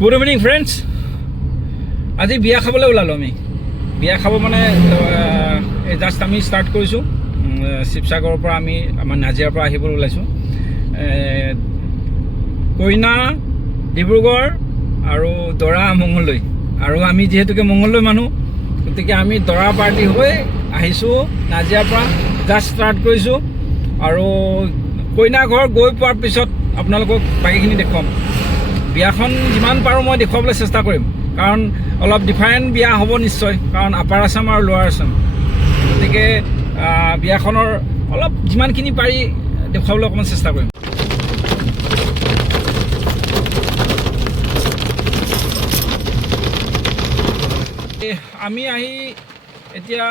Good evening friends. আজি বিয়া খাবলৈ ওলালোঁ আমি। বিয়া খাব মানে জাষ্ট আমি ষ্টাৰ্ট কৰিছোঁ। শিৱসাগৰৰ পৰা আমি আমাৰ নাজিৰাৰ পৰা আহিবলৈ ওলাইছোঁ। কইনা ডিব্ৰুগড় আৰু দৰা মঙলদৈ, আৰু আমি যিহেতুকে মঙলদৈ মানুহ, গতিকে আমি দৰা পাৰ্টি হৈ আহিছোঁ নাজিৰাৰ পৰা। জাষ্ট ষ্টাৰ্ট কৰিছোঁ আৰু কইনা ঘৰ গৈ পোৱাৰ পিছত আপোনালোকক বাকীখিনি দেখুৱাম। বিয়াখন যিমান পাৰোঁ মই দেখুৱাবলৈ চেষ্টা কৰিম, কাৰণ অলপ ডিফাৰেণ্ট বিয়া হ'ব নিশ্চয়, কাৰণ আপাৰ আছাম আৰু লোৱাৰ আছাম। গতিকে বিয়াখনৰ অলপ যিমানখিনি পাৰি দেখুৱাবলৈ অকণমান চেষ্টা কৰিম। আমি আহি এতিয়া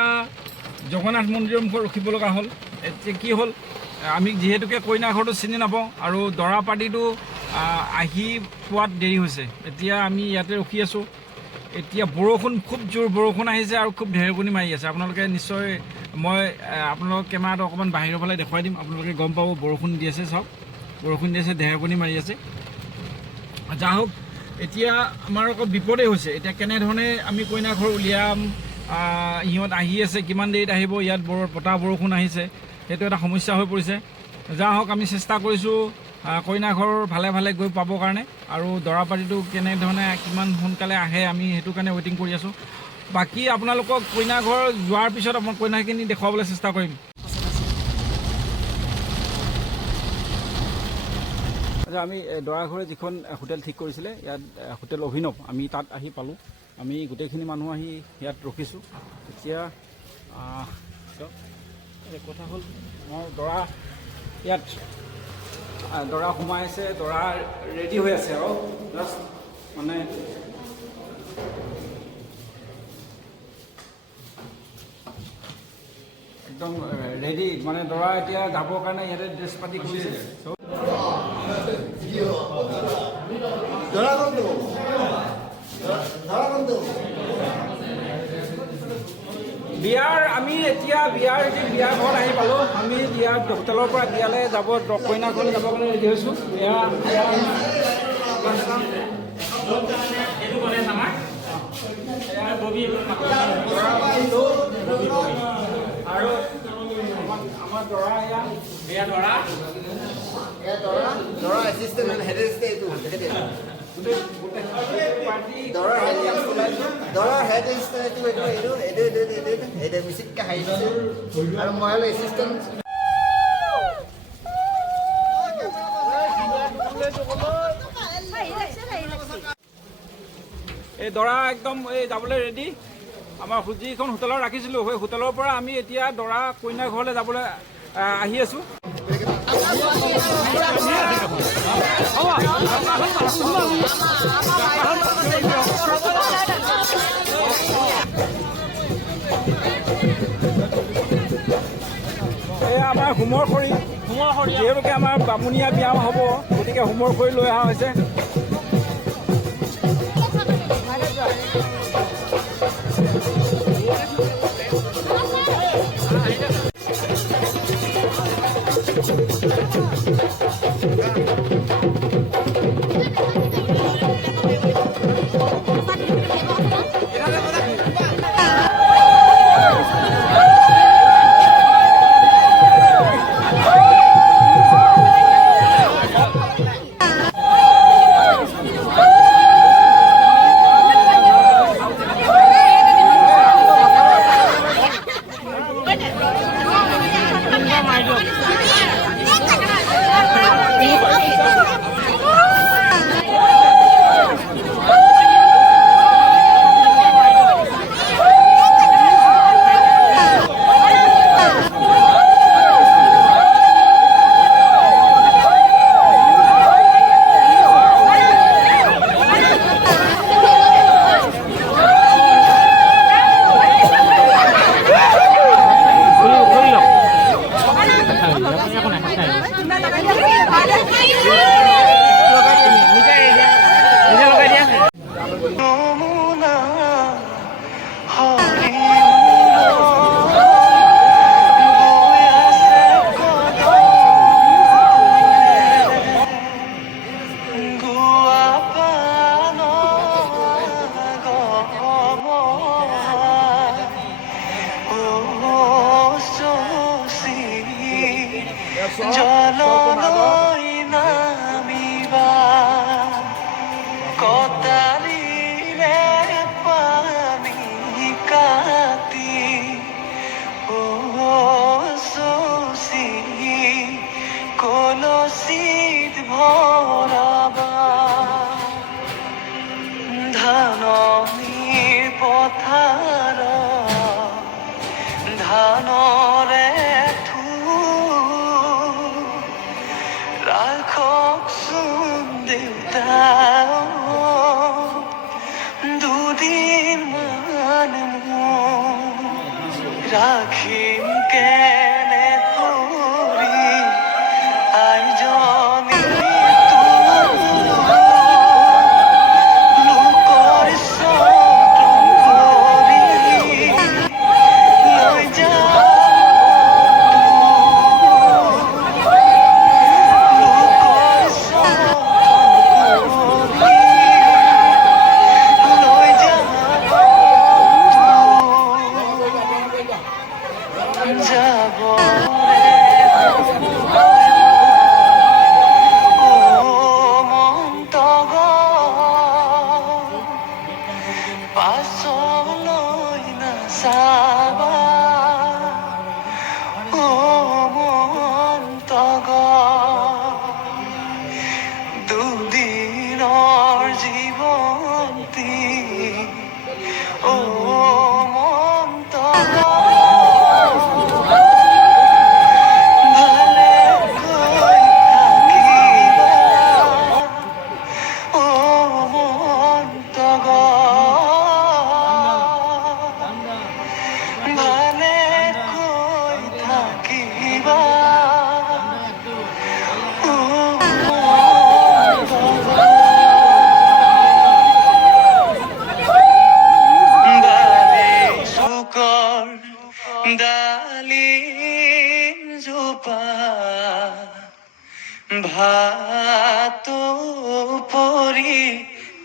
জগন্নাথ মন্দিৰৰ মুখত ৰখিব লগা হ'ল। এতিয়া কি হ'ল, আমি যিহেতুকে কইনা ঘৰটো চিনি নাপাওঁ আৰু দৰা পাৰ্টিটো আহি পোৱাত দেৰি হৈছে। এতিয়া আমি ইয়াতে ৰখি আছোঁ। এতিয়া বৰষুণ, খুব জোৰ বৰষুণ আহিছে আৰু খুব ঢেৰেকণি মাৰি আছে। আপোনালোকে নিশ্চয়, মই আপোনালোকক কেমেৰাটো অকণমান বাহিৰৰ ফালে দেখুৱাই দিম, আপোনালোকে গম পাব। বৰষুণ দি আছে, চাওক বৰষুণ দি আছে, ঢেৰেকণি মাৰি আছে। যা হওক, এতিয়া আমাৰ আকৌ বিপদেই হৈছে। এতিয়া কেনেধৰণে আমি কইনা ঘৰ উলিয়াম, ইহঁত আহি আছে, কিমান দেৰিত আহিব, ইয়াত বতাহ বৰষুণ আহিছে, সেইটো এটা সমস্যা হৈ পৰিছে। যা হওক, আমি চেষ্টা কৰিছোঁ কইনা ঘৰ ভালে ভালে গৈ পাবৰ কাৰণে, আৰু দৰা পাৰ্টিটো কেনেধৰণে কিমান সোনকালে আহে আমি সেইটো কাৰণে ৱেইটিং কৰি আছোঁ। বাকী আপোনালোকক কইনা ঘৰ যোৱাৰ পিছত মই কইনাখিনি দেখুৱাবলৈ চেষ্টা কৰিম। আমি দৰা ঘৰে যিখন হোটেল ঠিক কৰিছিলে, ইয়াত হোটেল অভিনৱ, আমি তাত আহি পালোঁ। আমি গোটেইখিনি মানুহ আহি ইয়াত ৰখিছোঁ। এতিয়া কথা হ'ল, মোৰ দৰা ইয়াত দৰা সোমাই আছে, দৰা ৰেডি হৈ আছে আৰু জাষ্ট মানে একদম ৰেডি, মানে দৰা এতিয়া যাবৰ কাৰণে ইয়াতে ড্ৰেছ পাতি কৰিছে। বিয়াৰ আমি এতিয়া বিয়া ঘৰত আহি পালোঁ। আমি বিয়াৰ হোটেলৰ পৰা বিয়ালৈ যাব, কইনা ঘৰলৈ যাবৰ কাৰণে ৰেডি হৈছোঁ। আৰু আমাৰ দৰা এয়া দৰা এচিষ্টেণ্ট হেড এইটো দৰাৰ হেড এচিষ্টেণ্ট এইটো মিচিককৈ হাঁহি দিছে, আৰু মই হ'লে এচিষ্টেণ্ট। এই দৰা একদম এই যাবলৈ ৰেডি। আমাৰ যিখন হোটেলত ৰাখিছিলোঁ, সেই হোটেলৰ পৰা আমি এতিয়া দৰা কইনা ঘৰলৈ যাবলৈ আহি আছোঁ। এয়া আমাৰ হোমৰ খৰি, যিহেতুকে আমাৰ বামুণীয়া বিয়া হ'ব, গতিকে হোমৰ খৰি লৈ অহা হৈছে। পথাৰ ধানৰে ৰাখকচোন দেউতা দুদিনমান ৰাখিম কেনে কৰি আইজনী লোকৰ চতন কৰি লৈ যা পাছলৈ নাচাবা মন্তগ দুদিনৰ জীৱন্তী মন্তগ ডালিম জোপা ভাতো পৰি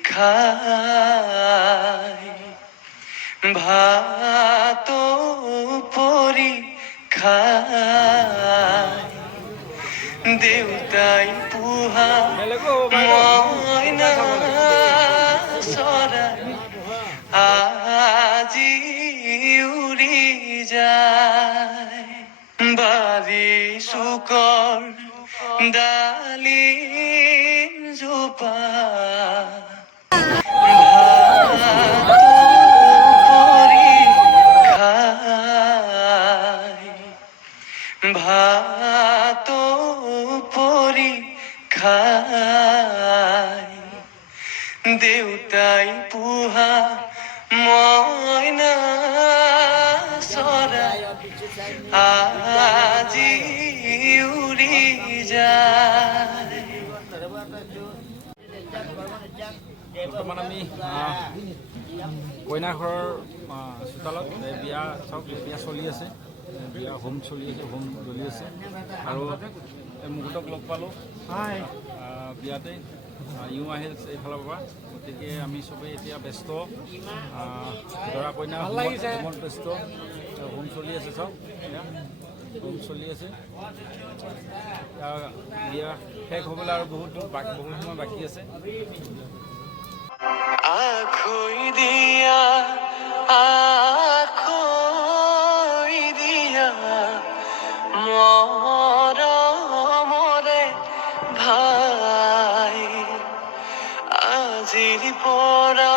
খাই ভাতো পৰি খাই দেউতাই পোহা মইনা চৰাই আজি উৰি যায় বাৰী চুকৰ ডালিম জোপা ভাতো পৰি খাই ভাতো পৰি খাই দেউতাই পোহা মইনা চৰাই আজি উৰি যায় বৰ্তমান আমি কইনাঘৰৰ চোতালত বিয়া বিয়া চলি আছে বিয়া হোম চলি আছে হোম চলি আছে আৰু মুকুটক লগ পালোঁ বিয়াতে ইও আহিল এইফালৰ পৰা গতিকে আমি চবেই এতিয়া ব্যস্ত দৰা কইনা হোমত ব্যস্ত হোম চলি আছে চব হোম চলি আছে বিয়া শেষ হ'বলৈ আৰু বহুত সময় বাকী আছে আখৈ দিয়া মৰমৰে ভাই আজিৰ পৰা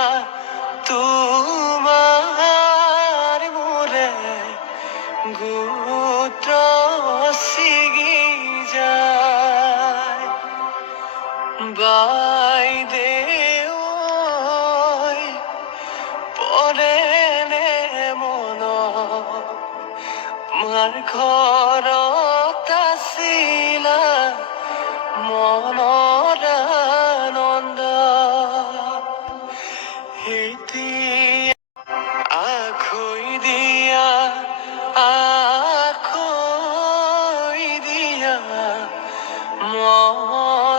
তোমাৰ মোৰে গোত্ৰ ছিগি যায় বাইদেউ পৰেনে মন মাৰ ঘৰত আছিলা মনৰ আনন্দ এতিয়া আখৈ দিয়া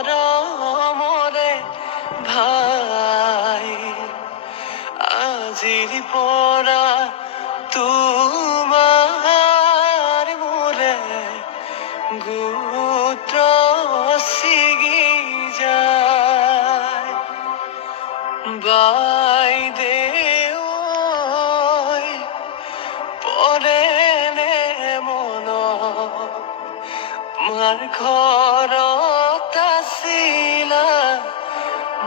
মৰমৰে ভাই আজিৰ পৰা তোমাৰ মোৰে গোত্ৰ ছিগি যায় বাইদেউ পৰেনে মন মাৰ ঘৰত আছিলা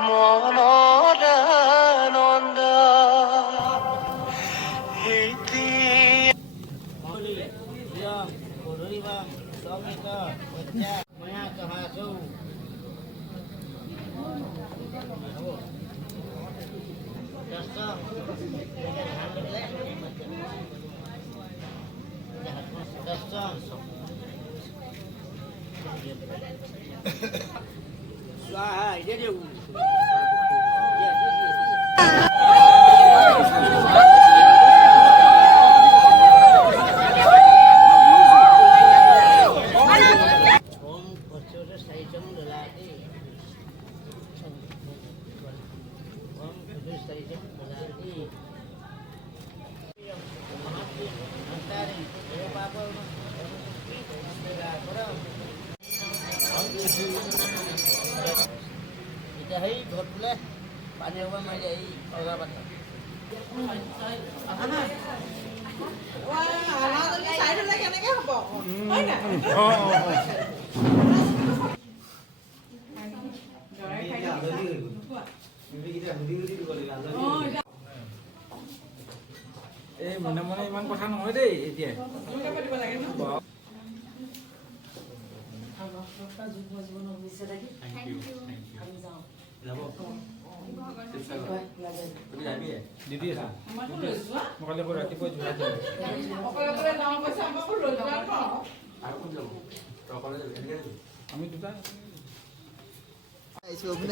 মনৰ আনন্দ এতিয়া সেই ঘৰত বোলে পানী অকণ মাৰি দিয়ে এই পাউডাৰ পানী এই মনে মনে ইমান কথা নহয় দেই এতিয়া দিদি আছে মই কালি ৰাতিপুৱা আমি দুটা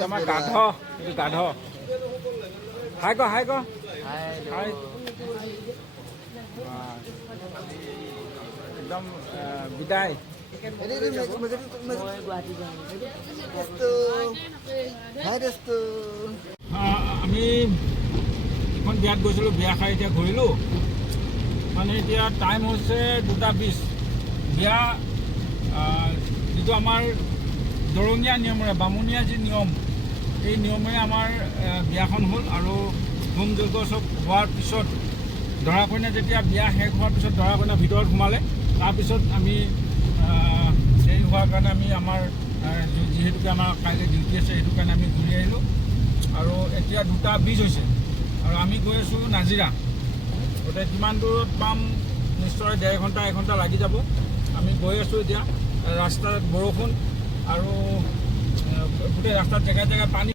আমাৰ গাধ এইটো গাধ হাই ক হাই একদম বিদায় আমি এখন বিয়াত গৈছিলোঁ বিয়া খাই এতিয়া ঘূৰিলোঁ মানে এতিয়া টাইম হৈছে 2:20 বিয়া যিটো আমাৰ দৰঙীয়া নিয়মেৰে বামুণীয়া যি নিয়ম এই নিয়মেৰে আমাৰ বিয়াখন হ'ল আৰু হোম যজ্ঞ চব হোৱাৰ পিছত দৰা কইনা যেতিয়া বিয়া শেষ হোৱাৰ পিছত দৰা কইনা ভিতৰত সোমালে তাৰপিছত আমি দেৰি হোৱাৰ কাৰণে আমি আমাৰ যিহেতুকে আমাৰ কাইলৈ ডিউটি আছে সেইটো কাৰণে আমি ঘূৰি আহিলোঁ আৰু এতিয়া 2:20 হৈছে আৰু আমি গৈ আছোঁ নাজিৰা গতিকে কিমান দূৰত পাম নিশ্চয় 1.5 ঘণ্টা 1 ঘণ্টা লাগি যাব আমি গৈ আছোঁ এতিয়া ৰাস্তাত বৰষুণ আৰু গোটেই ৰাস্তাত জেগাই জেগাই পানী